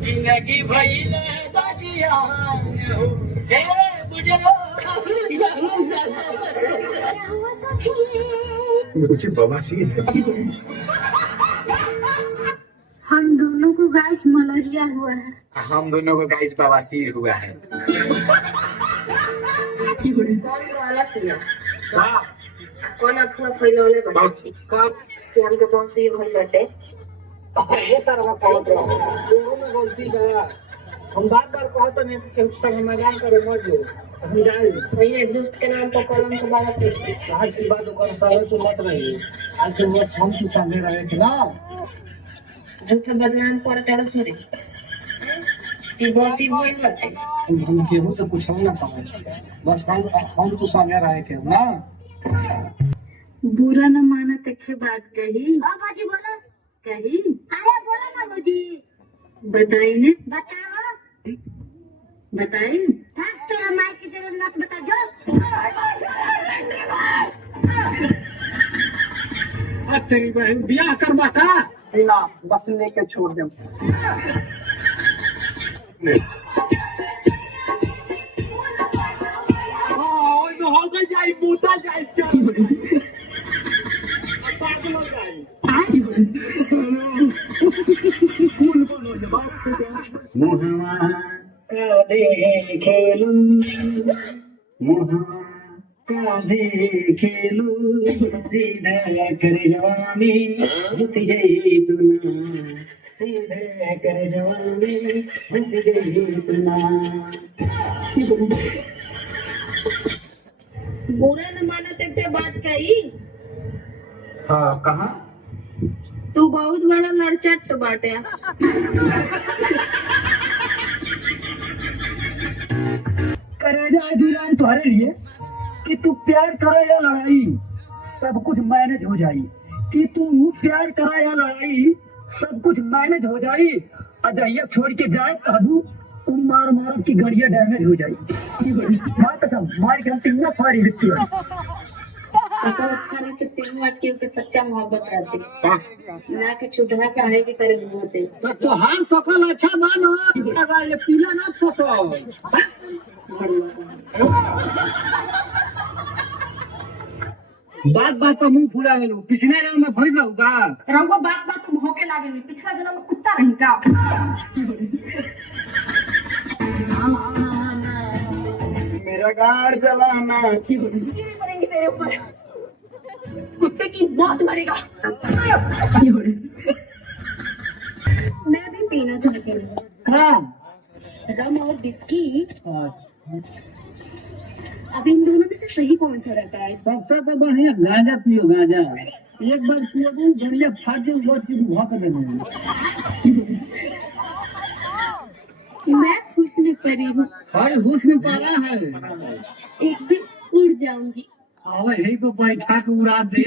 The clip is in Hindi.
जिंदगी भइले दजियान हो हे बुझलो मुझे बवासीर है। हम दोनों को गाइस मलेरिया हुआ है। हम दोनों को गाइस बवासीर हुआ है। कौन वाला सिया का कौन अफवाह फैलौले बा का कि हमके बवासीर भइल बाटे। ये सारा कहत रहो एगो में गलती बा हम बार-बार कहत नहीं कि संग मजाक करे मत जो हम जाए भैया दोस्त के नाम पर कलम से बात करते आज की बात कर सारे तो मत रही आज तो बस हम की संगे रहे थे ना झूठे बदनाम कर चढ़ छोड़ी ये बवासीर भइल बाटे। हम केहू तो कुछ हम ना पाए बस हम तो संगे रहे थे ना बुरा न माना तके बात कही। हाँ बाजी बोलो। कही अरे बोलो ना बाजी। बताई ने बताओ। बताई हाँ तेरा माइक की जरूरत मत बता जो। तेरी बहन बियाह करवा का ना बस लेके छोड़ दे हो गई जाई मोटा जाई चल पागल हो जाई फूल बोलो जवाब मुहम्मा का देखेलू मुहम्मा का देखेलू सीधा कर जवानी घुसी गई तुना सीधा कर जवानी घुसी गई तुना बुरा न माना तके बात कही। हाँ कहाँ तू बहुत बड़ा लड़चट बाटे। करेजा दुलान तुम्हारे लिए कि तू प्यार करे या लड़ाई सब कुछ मैनेज हो जाई कि तू प्यार करे या लड़ाई सब कुछ मैनेज हो जाई अजैया छोड़ के जाए कहू तुम मार मार की गड़िया डैमेज हो जाई मार कसम मार के हम तीनों फाड़ी देती है तो अच्छा नहीं तो तीनों अटके के सच्चा मोहब्बत रहती ना कि छुटहा काहे के करे होते। तो हम सफल अच्छा मानो लगा ये पीला ना फोटो बात बात पर मुंह फुला गेलू पिछले जन्म में भैंस रहूगा रंगो बात बात तुम होके लागे पिछला जन्म में कुत्ता नहीं का। मेरा गाड़ चलाना मरेंगे तेरे ऊपर कुत्ते की मौत मरेगा। मैं भी पीना चाहती हूँ हाँ रम और बिस्की। अब इन दोनों में से सही कौन सा रहता है। सबसे तो बढ़िया गांजा पियो गांजा एक बार पियोगे बढ़िया फाटे बहुत की भौंक देना मैं हुस्न परी हूँ हाय हुस्न पारा है एक दिन उड़ जाऊंगी। आवे यही को बैठा के उड़ा दे